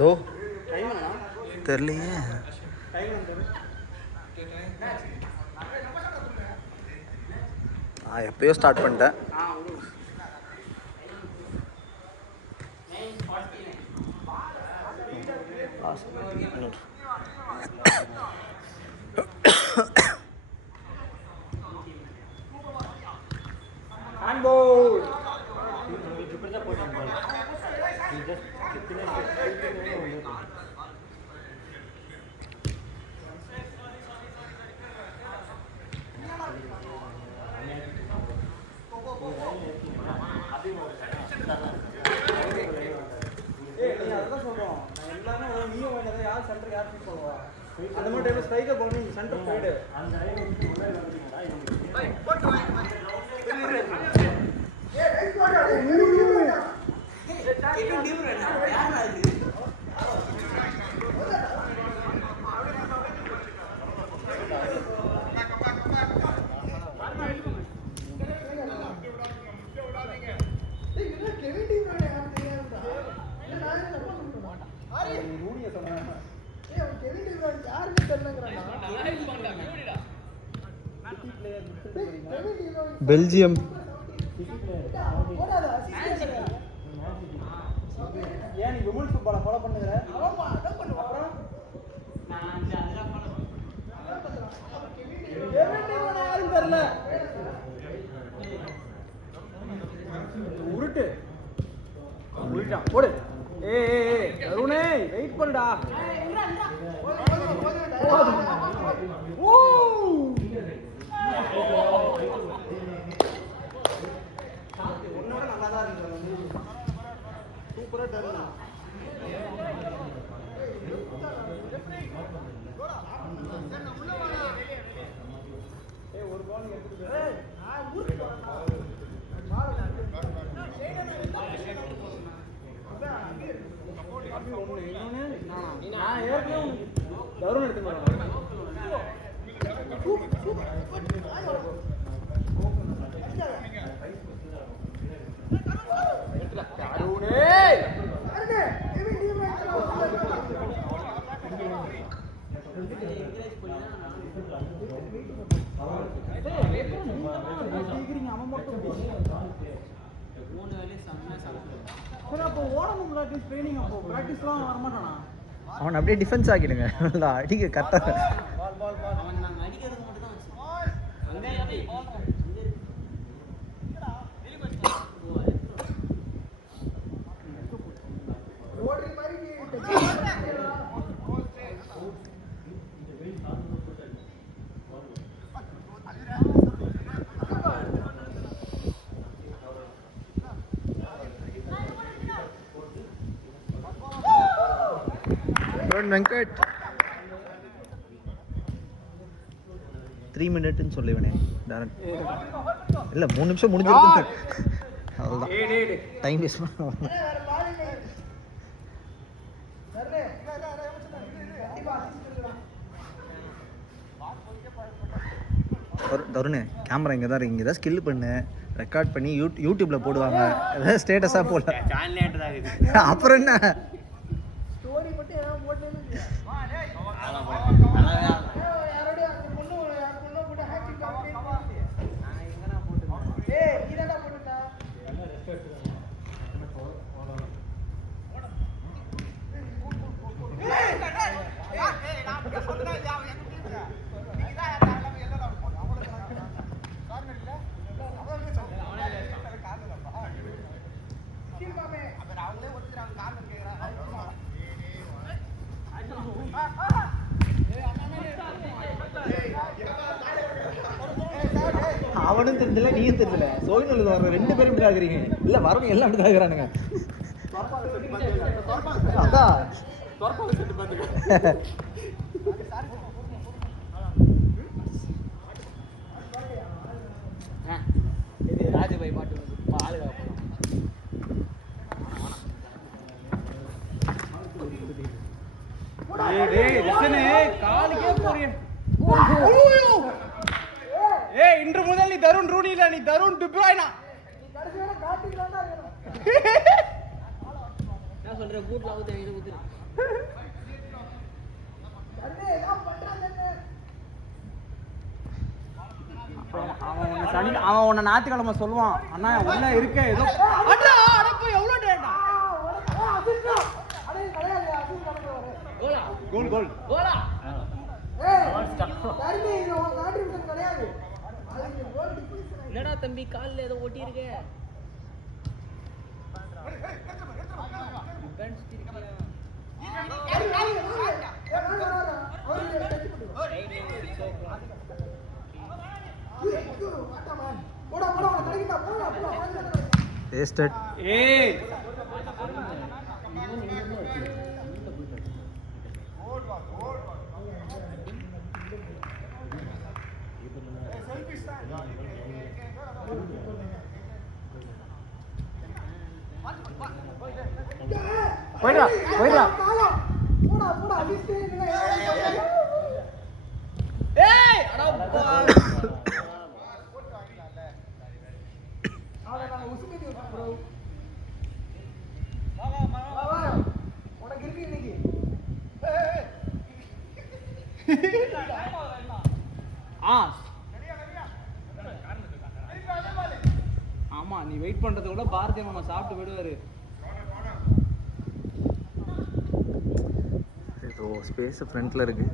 दो தெரியலையே. எப்பயோ ஸ்டார்ட் பண்ணிட்டேன். அந்த மாதிரி டைம்ல ஸ்ட்ரைக்கர் போகணும் சென்டர் போயிடு அந்த பெல்ஜியம் ஏன் நீ விமல் ஃபுட்பாலை ஃபாலோ பண்ணுகிற? உருட்டு உருட்டான் போடு. ஏய் அருணே வெயிட் பண்ணுடா. ஒன்னோட நல்லா தான் இருக்கு. சூப்பரா தருணா. ஏய் ஒரு பால் எடுத்து ஏய் நான் ஊருக்கு போறேன். பால் நான் ஏற்கனவே தருண் எடுத்து போறேன். அவன் அப்படியே டிஃபென்ஸ் ஆக்கிடுங்க. அடிக்க கரெக்டாக வெங்கட் 3 மினிட்னு சொல்லுவேனே டேரன். இல்லை 3 நிமிஷம் முடிஞ்சிருக்கு. அவ்வளோதான் டைம் வேஸ்ட் பண்ண. தருண் கேமரா இங்கே தான் இங்கே தான் ஸ்கில் பண்ணு, ரெக்கார்ட் பண்ணி யூடியூப்பில் போடுவாங்க. ஏதாவது ஸ்டேட்டஸாக போடல. அப்புறம் என்ன அவனும் தெரிஞ்சல நீயும் தெரியல. சோழிநல்லூர் வர 2 பேரும் இப்படி ஆகுறீங்க. இல்லை வரணும் எல்லாம் அப்படி தான் ஆகுறானுங்க. அதான் ராஜபாய் பாட்டு ஆளுக இன்று முதல் நீ தருண் ரூனி இல்ல, நீ தருண் துபாய்னா. அவன் உன்னை ஞாயிற்றுக்கிழமை சொல்லுவான், அண்ணா உள்ள இருக்க ஏதோ கோல் கோல் என்னடா தம்பி காலில் ஏதோ ஒட்டி இருக்க வேஸ்டட். ஏய் போய்டா போய்டா. ஏய் அட ஆமா, நீ வெயிட் பண்றத விட பாரதிய மாமா சாப்பிட்டு விடுவாரு. ஏதோ ஸ்பேஸ் ஃப்ரண்ட்ல இருக்கு.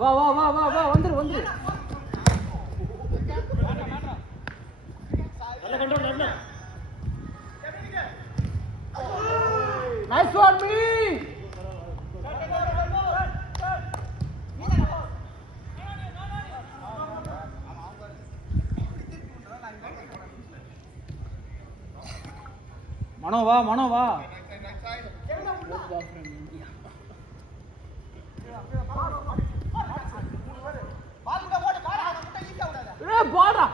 வா வா வா வா வா வந்துரு வந்துரு. Nice one me. மனோ வா மனோ வா. போடா.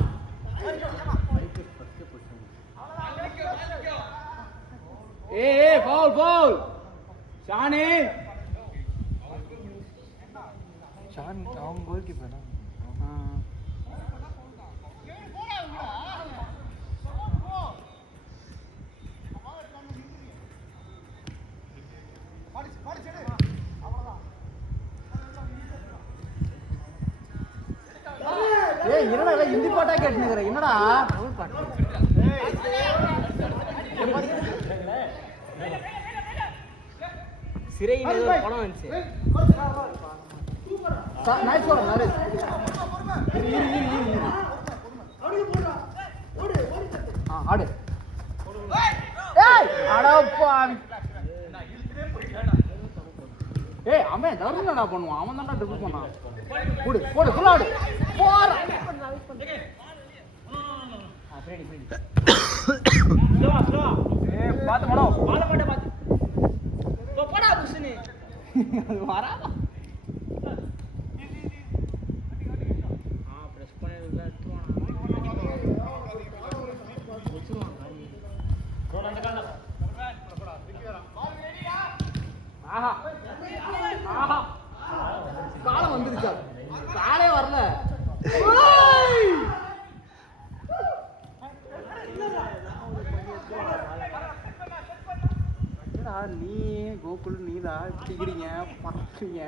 ஏய் ஃபவுல் ஃபவுல். ஷானி அவன் கோல் கீப்பர். ஏய் என்னடா ஹிந்தி பாட்டா கேட்டுனுக்குற? என்னடா சிறையில் ஏதோ படம் வந்துச்சு. Nice one Naresh. ஆடு. ஏய் அடப்பா. ஏய் அவன் தருணடா பண்ணுவான். அவன் தான்டா ட்ரிபிள் பண்ணான். போடு போடு ஃபுல் ஆடு. போற. Freddy Freddy. ஸ்லோவா ஸ்லோவா. ஏய் பாத்து மனோ. பாத்து. போடா புஷ்னி. அது வராதா? பிரஸ் பண்ணதுல எடுத்துவானா. ஆஹா ஆஹா. காலம் வந்துருச்சா? காலே வரல. நீ கோகுல் நீதான் டிக்கிறீங்க பறக்குறீங்க.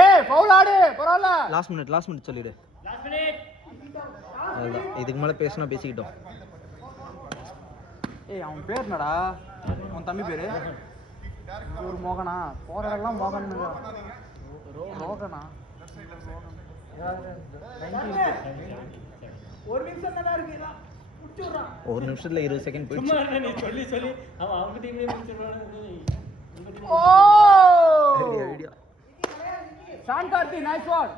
ஏய் ஃபவுல் ஆடு பரவாயில்ல. லாஸ்ட் மினிட் சொல்லிடு. அதுதான், இதுக்கு மேலே பேசினா பேசிக்கிட்டோம். ஏய் அவன் பேர் என்னடா? உன் தம்பி பேரு ஒரு மோகனா? போறதெல்லாம் மோகன். ரோகனா? ஒரு நிமிஷம் தான் இருக்கு. ஒரு நிமிஷத்துல 20 செகண்ட் போயிடுச்சு. சொல்லி சொல்லி அவன் அவங்க டீம்லயே முடிச்சிடுவானு. Idea. Shan Karthi nice one.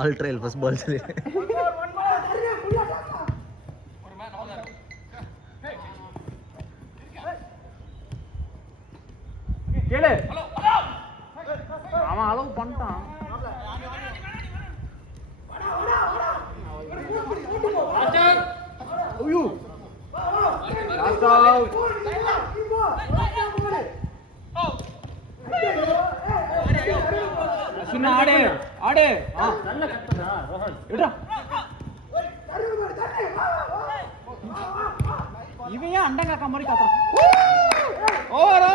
All trial first ball சொல்லி. கேளு. அவன் அளவு பண்ணிட்டான். ஐயோ லாஸ்ட் அவுட். அஸ்வினி என்ன ஆடு ஆடு நல்ல கட்டடா ரோஹன். விடுடா. இவன் ஏன் அண்டங்காக்கா மாதிரி காத்துறான்? ஓவரா